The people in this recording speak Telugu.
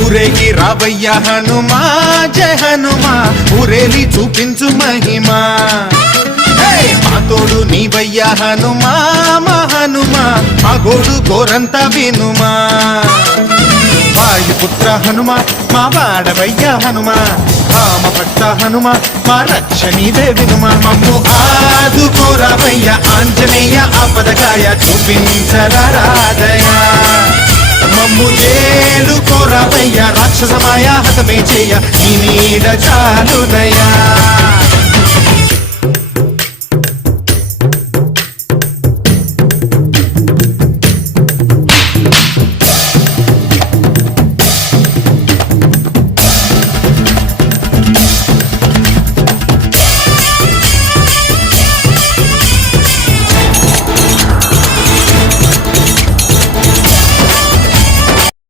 ఊరేగి రావయ్య హనుమా జయ హనుమా ఊరేలి చూపించు మహిమా మా తోడు నీవయ్య హనుమా మా హనుమా మా గోడు గోరంత వినుమా వాయుపుత్ర హనుమా మా వాడవయ్య హనుమా రామ భక్త హనుమా మా రక్షణీదే వినుమా మమ్ము ఆదుకోరావయ్య ఆంజనేయ ఆపదకాయ చూపించరాదయా మమ్ము ఏలు కోరావయ్య రాక్షసమాయ హతమే చేయ నీ నీడ చాలునయా